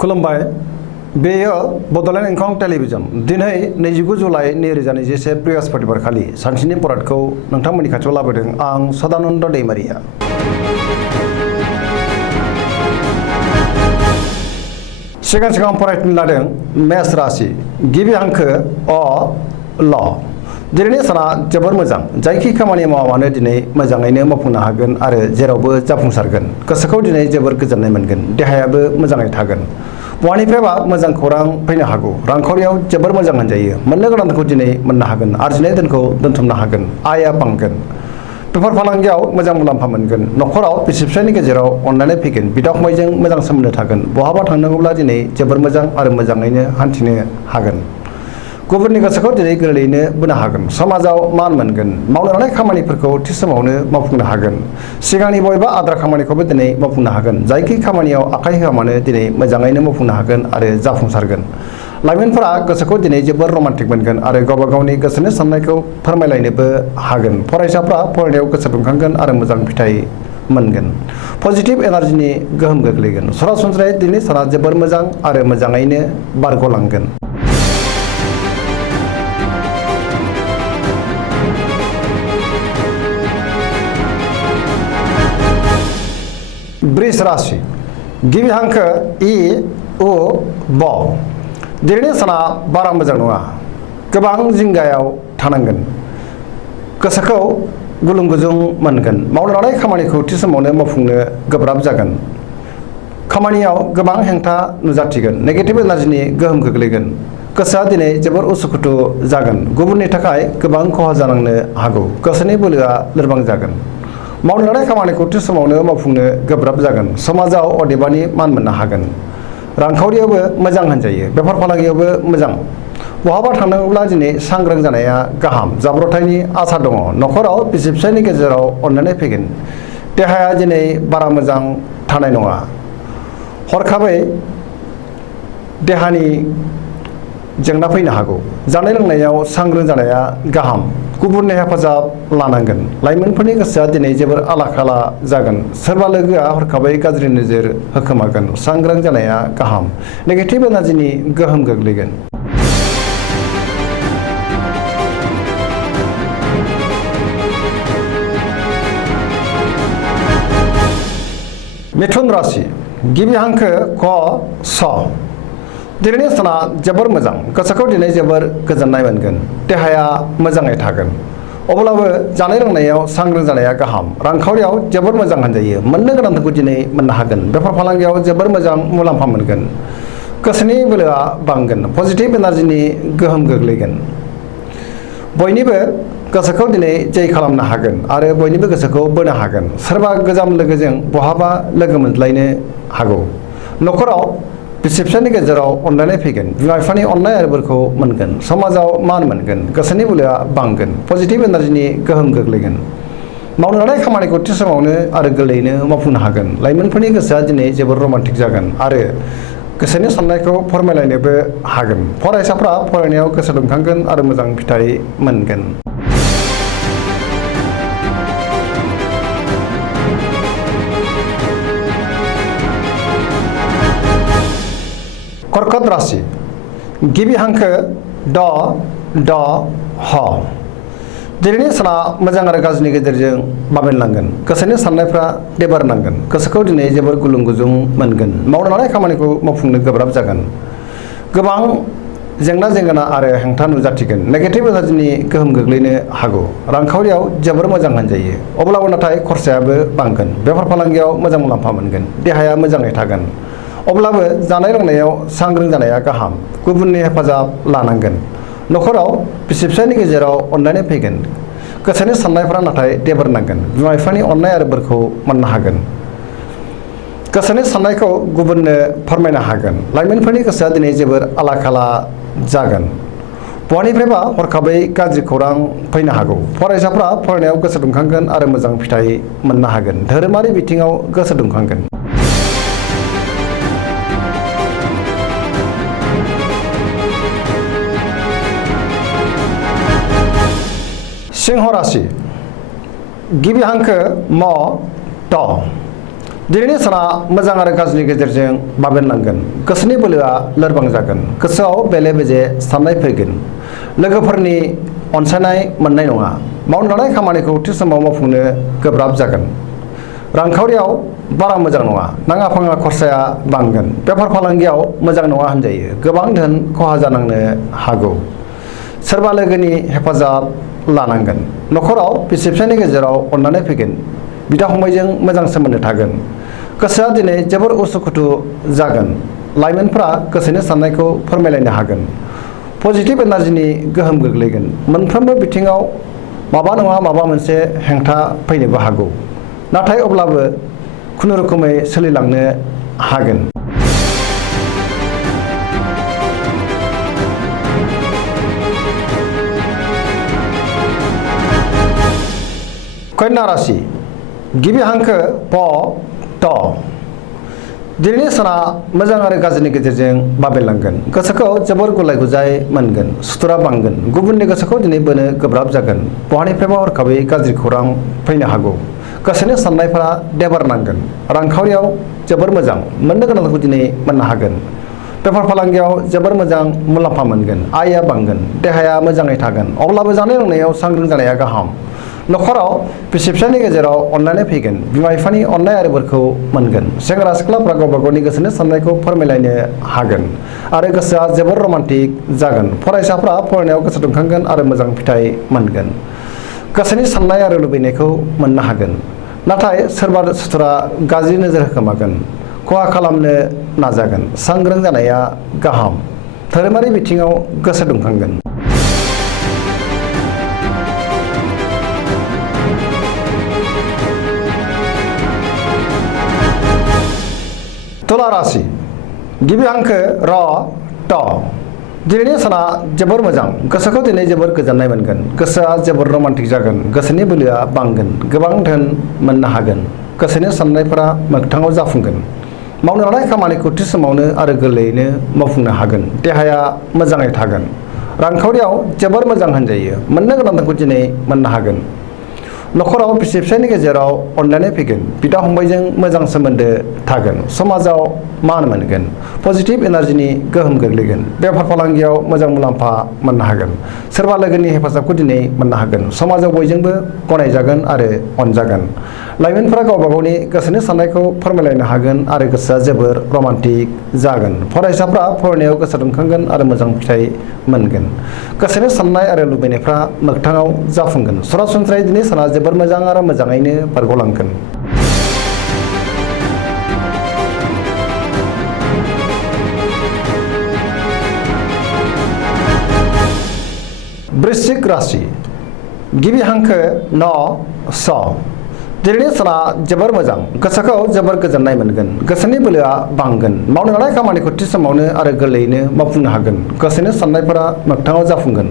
खुलुमबाय बेयो बड'लेण्ड इंखं टेलिभिजन दिनै 29 जुलाइ 2021 बृहस्पतिबार खालि सानसेनि परादखौ नोंथांमोननि खाथियाव लाबोदों आं सदानन्द दैमारिया। सिगां फरायनो लादों मेष राशि गिबि हांखो अ ल। दिनैनि साना जोबोर मोजां जायखि खामानि मावा मानो दिनै मोजाङैनो मावफुंनो हागोन आरो जेरावबो जाफुंसारगोन। गोसोखौ दिनै जोबोर गोजोननाय मोनगोन देहायाबो मोजाङै थागोन। बहानिफ्रायबा मोजां खौरां फैनो हागौ। रांखावरियाव जोबोर मोजां होनजायो। मोननो गोनांखौ दिनै मोननो हागोन। आरजिनाय धोनखौ दोनथुमनो हागोन। आयआ बांगोन। बेफार फालांगियाव मोजां मुलाम्फा मोनगोन। न'खराव बिसि फिसायनि गेजेराव अनलायनाय फैगोन। बिदा फंबायजों मोजां सोमोन्दो थागोन। बहाबा थांनांगौब्ला दिनै जोबोर मोजां आरो मोजाङैनो हान्थिनो हागोन। गुबुननि गोसोखौ दिनै गोरलैयैनो बोनो हागोन। समाजाव मान मोनगोन। मावनो लानाय खामानिफोरखौ थि समावनो मावफुंनो हागोन। सिगांनि बबेबा आद्रा खामानिखौबो दिनै मावफुंनो हागोन। जायखि खामानियाव आखाइ होआ मानो दिनै मोजाङैनो मावफुंनो हागोन आरो जाफुंसारगोन। लाइमोनफोरा गोसोखौ दिनै जोबोर रमान्टिक मोनगोन आरो गावबा गावनि गोसोनि साननायखौ फोरमायलायनोबो हागोन। फरायसाफ्रा फरायनायाव गोसो दुंखांगोन आरो मोजां फिथाइ मोनगोन। पजिटिभ एनार्जिनि गोहोम गोग्लैगोन। सरासनस्रायै दिनै साना जोबोर मोजां आरो मोजाङैनो बारग'लांगोन। वृष राशि गिबि हांखो इ उ ब। दिनैनि साना बारा मोजां नङा। गोबां जिंगायाव थानांगोन। गोसोखौ गुलुं गुजुं मोनगोन। मावनो लानाय खामानिखौ थि समावनो मावफुंनो गोब्राब जागोन। खामानियाव गोबां हेंथा नुजाथिगोन। नेगेटिभ एनार्जिनि गोहोम गोग्लैगोन। गोसोआ दिनै जोबोर उसुखुथु जागोन। गुबुननि थाखाय गोबां खहा जानांनो हागौ। गोसोनि बोलोआ लोरबां जागोन। मावनो लानाय खामानिखौ थि समावनो मावफुंनो गोब्राब जागोन। समाजाव अदेबानि मान मोननो हागोन। रांखावरियावबो मोजां होनजायो। बेफार फालांगियावबो मोजां। बहाबा थांनांगौब्ला दिनै सांग्रां जानाया गाहाम। जाब्रबथायनि आसा दङ। न'खराव बिसि फिसायनि गेजेराव अनलायनाय फैगोन। देहाया दिनै बारा मोजां थानाय नङा। हरखाबै देहानि जेंना फैनो हागौ। जानाय लोंनायाव सांग्रां जानाया गाहाम। गुबुननि हेफाजाब लानांगोन। लाइमोनफोरनि गोसोआ दिनै जोबोर आला खाला जागोन। सोरबा लोगोआ हरखाबै गाज्रि नोजोर होखोमागोन। सांग्रां जानाया गाहाम। नेगेटिभ एनार्जिनि गोहोम गोग्लैगोन। मिथुन राशि गिबि हांखो क स। दिनैनि साना जोबोर मोजां। गोसोखौ दिनै जोबोर गोजोननाय मोनगोन। देहाया मोजाङै थागोन। अब्लाबो जानाय लोंनायाव सांग्रां जानाया गाहाम। रांखावरियाव जोबोर मोजां होनजायो। मोननो गोनांखौ दिनै मोननो हागोन। बेफार फालांगियाव जोबोर मोजां मुलाम्फा मोनगोन। गोसोनि बोलोआ बांगोन। पजिटिभ एनार्जिनि गोहोम गोग्लैगोन। बयनिबो गोसोखौ दिनै जै खालामनो हागोन आरो बयनिबो गोसोखौ बोनो हागोन। सोरबा गोजाम लोगोजों बहाबा लोगो मोनज्लायनो हागौ। न'खराव बिसि फिसायनि गेजेराव अनलायनाय फैगोन। बिमा बिफानि अननाय आरो बोरखौ मोनगोन। समाजाव मान मोनगोन। गोसोनि बोलोआ बांगोन। पजिटिभ एनार्जिनि गोहोम गोग्लैगोन। मावनो लानाय खामानिखौ थि समावनो आरो गोरलैयैनो मावफुंनो हागोन। लाइमोनफोरनि गोसोआ दिनै जोबोर रमान्टिक जागोन आरो गोसोनि साननायखौ फोरमायलायनोबो हागोन। फरायसाफ्रा फरायनायाव गोसो दुंखांगोन आरो मोजां फिथाइ मोनगोन। कर्कट राशि गिबि हांखो ड ड ह। दिनैनि साना मोजां आरो गाज्रिनि गेजेरजों बाबेनलांगोन। गोसोनि साननायफ्रा देबारनांगोन। गोसोखौ दिनै जोबोर गुलुं गुजुं मोनगोन। मावनो लानाय खामानिखौ मावफुंनो गोब्राब जागोन। गोबां जेंना जेंगोना आरो हेंथा नुजाथिगोन। नेगेटिभ एनार्जिनि गोहोम गोग्लैनो हागौ। रांखावरियाव जोबोर मोजां होनजायो। अब्लाबो नाथाय खरसायाबो बांगोन। बेफार फालांगियाव मोजां मुलाम्फा मोनगोन। देहाया मोजाङै थागोन। अब्लाबो जानाय लोंनायाव सांग्रां जानाया गाहाम। गुबुननि हेफाजाब लानांगोन। न'खराव बिसि फिसायनि गेजेराव अनलायनाय फैगोन। गोसोनि साननायफ्रा नाथाय देबोरनांगोन। बिमा बिफानि अननाय आरो बोरखौ मोननो हागोन। गोसोनि साननायखौ गुबुननो फोरमायनो हागोन। लाइमोनफोरनि गोसोआ दिनै जोबोर आला खाला जागोन। बहानिफ्रायबा हरखाबै गाज्रि खौरां फैनो हागौ। फरायसाफ्रा फरायनायाव गोसो दुंखांगोन आरो मोजां फिथाइ मोननो हागोन। धोरोमारि बिथिङाव गोसो दुंखांगोन। सिंह राशि गिबि हांखो म ट। दिनैनि साना मोजां आरो गाज्रिनि गेजेरजों बाबेनलांगोन। गोसोनि बोलोआ लोरबां जागोन। गोसोआव बेले बेजे साननाय फैगोन। लोगोफोरनि अनसायनाय मोननाय नङा। मावनो लानाय खामानिखौ थि समाव मावफुंनो गोब्राब जागोन। रांखावरियाव बारा मोजां नङा। नाङा फाङा खरसाया बांगोन। बेफार फालांगियाव मोजां नङा होनजायो। गोबां धोन खहा जानांनो हागौ। सोरबा लोगोनि हेफाजाब लानांगोन। न'खराव बिसि फिसायनि गेजेराव अननानै फैगोन। बिदा फंबायजों मोजां सोमोन्दो थागोन। गोसोआ दिनै जोबोर उसुखुथु जागोन। लाइमोनफ्रा गोसोनि साननायखौ फोरमायलायनो हागोन। पजिटिभ एनार्जिनि गोहोम गोग्लैगोन। मोनफ्रोमबो बिथिङाव माबा नङा माबा मोनसे हेंथा फैनोबो हागौ। नाथाय अब्लाबो खुनुरुखुमै सोलिलांनो हागोन। कन्या राशि गिबि हांखो प ट। दिनैनि साना मोजां आरो गाज्रिनि गेजेरजों बाबेनलांगोन। गोसोखौ जोबोर गुलाय गुजाय मोनगोन। सुथुरा बांगोन। गुबुननि गोसोखौ दिनै बोनो गोब्राब जागोन। बहानिफ्रायबा हरखाबै गाज्रि खौरां फैनो हागौ। गोसोनि साननायफोरा देबार नांगोन। रांखावरियाव जोबोर मोजां। मोननो गोनांखौ दिनै मोननो हागोन। बेफार फालांगियाव जोबोर मोजां मुलाम्फा मोनगोन। आयआ बांगोन। देहाया मोजाङै थागोन। अब्लाबो जानाय लोंनायाव सांग्रां जानाया गाहाम। न'खराव बिसि फिसायनि गेजेराव अनलायनाय फैगोन। बिमा बिफानि अननाय आरो बोरखौ मोनगोन। सेंग्रा सिख्लाफ्रा गावबा गावनि गोसोनि साननायखौ फोरमायलायनो हागोन आरो गोसोआ जोबोर रमान्टिक जागोन। फरायसाफ्रा फरायनायाव गोसो दुंखांगोन आरो मोजां फिथाइ मोनगोन। गोसोनि साननाय आरो लुबैनायखौ मोननो हागोन। नाथाय सोरबा सुथुरा गाज्रि नोजोर होखोमागोन। खहा खालामनो नाजागोन। सांग्रां जानाया गाहाम। धोरोमारि बिथिङाव गोसो दुंखांगोन। तुला राशि गिबि हांखो र ट। दिनैनि साना जोबोर मोजां। गोसोखौ दिनै जोबोर गोजोननाय मोनगोन। गोसोआ जोबोर रमान्टिक जागोन। गोसोनि बोलोआ बांगोन। गोबां धोन मोननो हागोन। गोसोनि साननायफोरा मोगथाङाव जाफुंगोन। मावनो लानाय खामानिखौ थि समावनो आरो गोरलैयैनो मावफुंनो हागोन। देहाया मोजाङै थागोन। रांखावरियाव जोबोर मोजां होनजायो। मोननो गोनांखौ दिनै मोननो हागोन। न'खराव बिसि फिसायनि गेजेराव अनलायनाय फैगोन। बिदा फंबायजों मोजां सोमोन्दो थागोन। समाजाव मान मोनगोन। पजिटिभ एनार्जिनि गोहोम गोग्लैगोन। बेफार फालांगियाव मोजां मुलाम्फा मोननो हागोन। सोरबा लोगोनि हेफाजाबखौ दिनै मोननो हागोन। समाजाव बयजोंबो गनायजागोन आरो अनजागोन। लाइमोनफोरा गावबा गावनि गोसोनि साननायखौ फोरमायलायनो हागोन आरो गोसोआ जोबोर रमान्टिक जागोन। फरायसाफ्रा फरायनायाव गोसो दुंखांगोन आरो मोजां फिथाइ मोनगोन। गोसोनि साननाय आरो लुबैनायफ्रा मोगथाङाव जाफुंगोन। सरासनस्रायै दिनै साना जोबोर मोजां आरो मोजाङैनो बारग'लांगोन। वृश्चिक राशि गिबि हांखो न स। दिनैनि साना जोबोर मोजां। गोसोखौ जोबोर गोजोननाय मोनगोन। गोसोनि बोलोआ बांगोन। मावनो लानाय खामानिखौ थि समावनो आरो गोरलैयैनो मावफुंनो हागोन। गोसोनि साननायफोरा मोगथाङाव जाफुंगोन।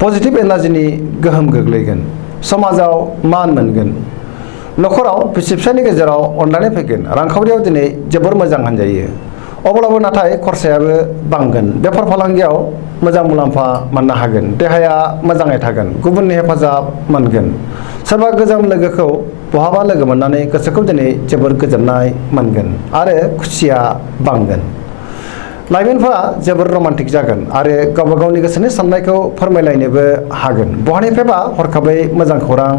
पजिटिभ एनार्जिनि गोहोम गोग्लैगोन। समाजाव मान मोनगोन। न'खराव बिसि फिसायनि गेजेराव अनलायनाय फैगोन। रांखावरियाव दिनै जोबोर मोजां होनजायो। अब्लाबो नाथाय खरसायाबो बांगोन। बेफार फालांगियाव मोजां मुलाम्फा मोननो हागोन। देहाया मोजाङै थागोन। गुबुननि हेफाजाब मोनगोन। सोरबा गोजाम लोगोखौ बहाबा लोगो मोननानै गोसोखौ दिनै जोबोर गोजोननाय मोनगोन आरो खुसिया बांगोन। लाइमोनफोरा जोबोर रमान्टिक जागोन आरो गावबा गावनि गोसोनि साननायखौ फोरमायलायनोबो हागोन। बहानिफ्रायबा हरखाबै मोजां खौरां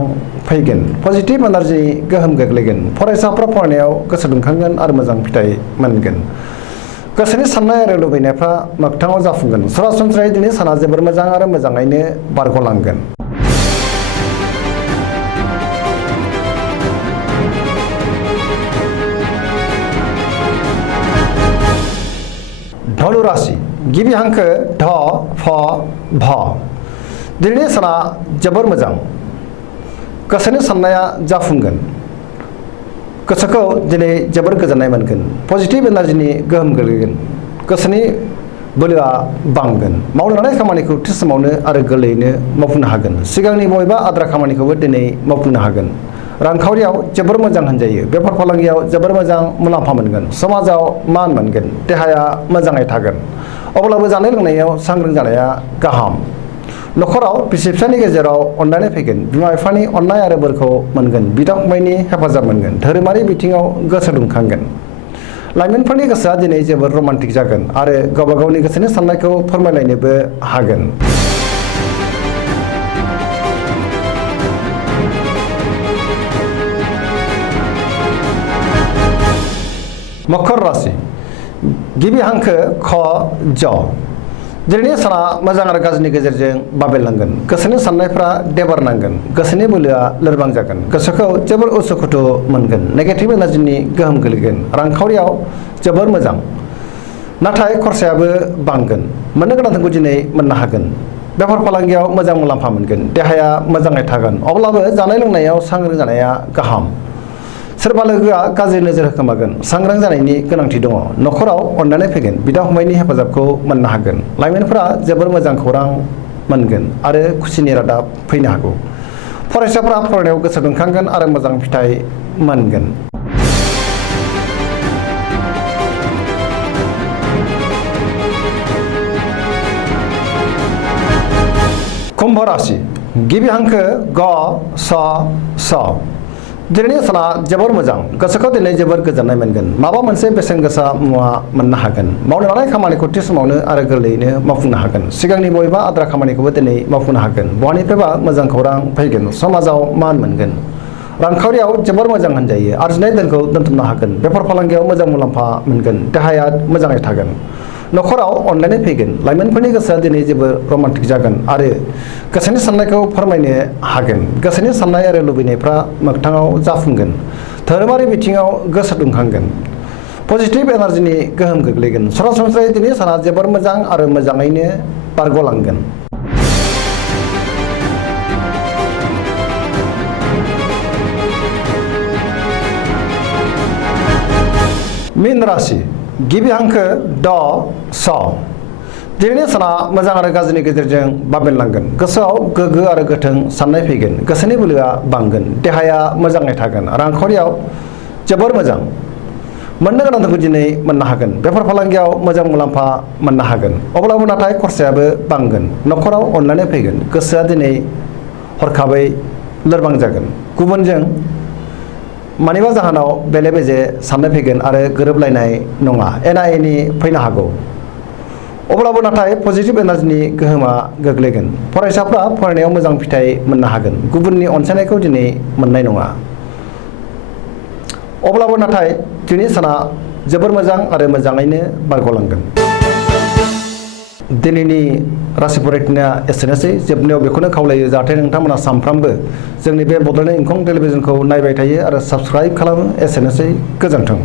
फैगोन। पजिटिभ एनार्जिनि गोहोम गोग्लैगोन। फरायसाफ्रा फरायनायाव गोसो दुंखांगोन आरो मोजां फिथाइ मोनगोन। गोसोनि साननाय आरो लुबैनायफ्रा मोगथाङाव जाफुंगोन। सरासनस्रायै दिनै साना जोबोर मोजां आरो मोजाङैनो बारग'लांगोन। धनु राशि गिबि हांखो ध फ भ। दिनैनि साना जोबोर मोजां। गोसोनि साननाया जाफुंगोन। गोसोखौ दिनै जोबोर गोजोननाय मोनगोन। पजिटिभ एनार्जिनि गोहोम गोग्लैगोन। गोसोनि बोलोआ बांगोन। मावनो लानाय खामानिखौ थि समावनो आरो गोरलैयैनो मावफुंनो हागोन। सिगांनि बबेबा आद्रा खामानिखौबो दिनै मावफुंनो हागोन। रांखावरियाव जोबोर मोजां होनजायो। बेफार फालांगियाव जोबोर मोजां मुलाम्फा मोनगोन। समाजाव मान मोनगोन। देहाया मोजाङै थागोन। अब्लाबो जानाय लोंनायाव सांग्रां जानाया गाहाम। न'खराव बिसि फिसायनि गेजेराव अनलायनाय फैगोन, बिमा बिफानि अननाय आरो बोरखौ मोनगोन, बिदा फंबायनि हेफाजाब मोनगोन, धोरोमारि बिथिङाव गोसो दुंखांगोन। लाइमोनफोरनि गोसोआ दिनै जोबोद रमान्टिक जागोन आरो गावबा गावनि गोसोनि साननायखौ फोरमायलायनोबो हागोन। मकर राशि गिबि हांखो ख ज। दिनैनि साना मोजां आरो गाज्रिनि गेजेरजों बाबेलनांगोन। गोसोनि साननायफ्रा देबारनांगोन, गोसोनि बोलोआ लोरबां जागोन, गोसोखौ जोबोर उसुखुथु मोनगोन, नेगेटिभ एनार्जिनि गोहोम गोलैगोन। रांखावरियाव जोबोर मोजां, नाथाय खरसायाबो बांगोन। मोननो गोनांखौ दिनै मोननो हागोन। बेफार फालांगियाव मोजां मुलाम्फा मोनगोन, देहाया मोजाङै थागोन, अब्लाबो जानाय लोंनायाव सांग्रां जानाया गाहाम। सोरबा लोगोआ गाज्रि नोजोर होखोमागोन, सांग्रां जानायनि गोनांथि दङ। न'खराव अनलायनाय फैगोन, बिदा फंबायनि हेफाजाबखौ मोननो हागोन। लाइमोनफोरा जोबोर मोजां खौरां मोनगोन आरो खुसिनि रादाब फैनो हागौ। फरायसाफोरा फरायनायाव गोसो दुंखांगोन आरो मोजां फिथाइ मोनगोन। कुम्भ राशि गिबि हांखो ग स स। दिनैनि साना जोबोर मोजां, गोसोखौ दिनै जोबोर गोजोननाय मोनगोन। माबा मोनसे बेसेन गोसा मुवा मोननो हागोन। मावनो लानाय खामानिखौ थि समावनो आरो गोरलैयैनो मावफुंनो हागोन। सिगांनि बबेबा आद्रा खामानिखौबो दिनै मावफुंनो हागोन। बहानिफ्रायबा मोजां खौरां फैगोन, समाजाव मान मोनगोन। रांखावरियाव जोबोर मोजां होनजायो, आरजिनाय धोनखौ दोनथुमनो हागोन। बेफार फालांगियाव मोजां मुलाम्फा मोनगोन, देहाया मोजाङै थागोन। न'खराव अनलायनाय फैगोन, लाइमोनफोरनि गोसोआ दिनै जोबोर रमान्टिक जागोन आरो गोसोनि साननायखौ फोरमायनो हागोन। गोसोनि साननाय आरो लुबैनायफ्रा मोगथाङाव जाफुंगोन। धोरोमारि बिथिङाव गोसो दुंखांगोन, पजिटिभ एनार्जिनि गोहोम गोग्लैगोन। सरासनस्रायै दिनै साना जोबोर मोजां आरो मोजाङैनो बारग'लांगोन। मीन राशि गिबि हांखो ड स। दिनैनि साना मोजां आरो गाज्रिनि गेजेरजों बाबेनलांगोन। गोसोआव गोग्गो आरो गोथों साननाय फैगोन, गोसोनि बोलोआ बांगोन, देहाया मोजाङै थागोन। रांखावरियाव जोबोर मोजां, मोननो गोनांखौ दिनै मोननो हागोन। बेफार फालांगियाव मोजां मुलाम्फा मोननो हागोन, अब्लाबो नाथाय खरसायाबो बांगोन। न'खराव अनलायनाय फैगोन, गोसोआ दिनै हरखाबै लोरबां जागोन। गुबुनजों मानिबा जाहोनाव बेले बेजे साननाय फैगोन आरो गोरोबलायनाय नङा, एना एनि फैनो हागौ। अब्लाबो नाथाय पजिटिभ एनार्जिनि गोहोमा गोग्लैगोन। फरायसाफ्रा फरायनायाव मोजां फिथाइ मोननो हागोन। गुबुननि अनसायनायखौ दिनै मोननाय नङा। अब्लाबो नाथाय दिनै साना जोबोर मोजां आरो मोजाङैनो बारग'लांगोन। दिनैनि राशि फरायथिनाया एसेनोसै। जोबनायाव बेखौनो खावलायो जाहाथे नोंथांमोना सानफ्रामबो जोंनि बे बड'लेण्ड इंखं टेलिभिजनखौ नायबाय थायो आरो साबस्क्राइब खालामो। एसेनोसै, गोजोन्थों।